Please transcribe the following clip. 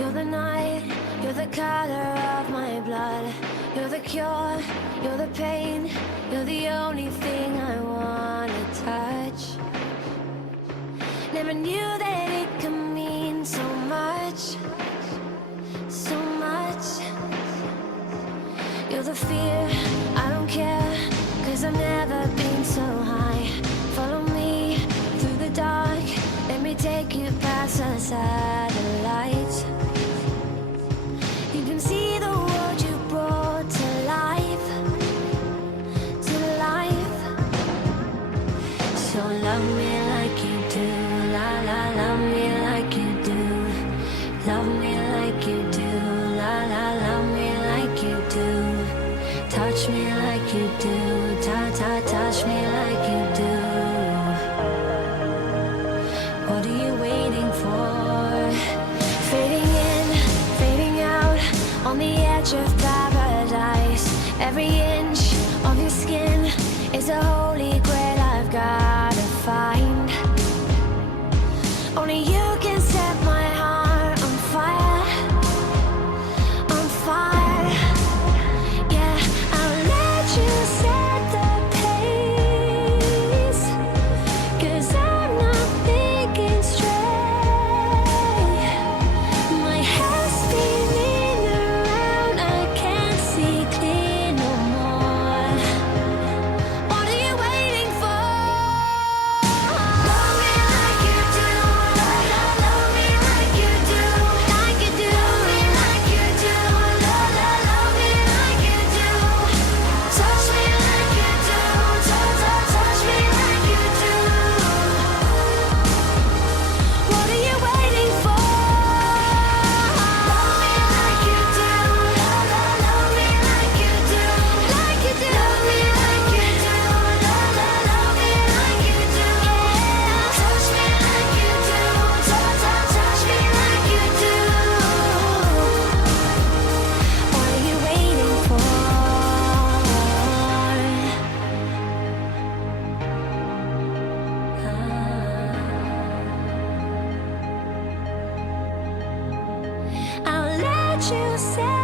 You're the night, you're the color of my blood. You're the cure, you're the pain. You're the only thing I wanna touch. Never knew that it could mean so much, so much. You're the fear, I don't care, 'cause I've never been so high. Follow me through the dark, let me take you past the satellites. You can see the world you brought to life, to life. So love me like you do, la la, love me like you do. Love me like you do, la la, love me like you do. Touch me like you do, ta ta, touch me like you do. What are you waiting for? Fading in, fading out, on the edge of paradise. Every inch of your skin is a holy grail I've gotta find. Only you can set my heart on fire, on fire. Yeah, I'll let you set the pace, 'cause I'm not thinking straight. My head's spinning around, I can't see clear no more. What are you waiting for? Love me like you do, love me like you do, like you do. Love me like you do, love me like you do. Touch me like you do, touch me like you do. What are you waiting for? Love me like you do, love me like you do, like you do. Love me like you do, love me like you do. Touch me like you do, touch me like you do. What are you waiting for? I'll let you say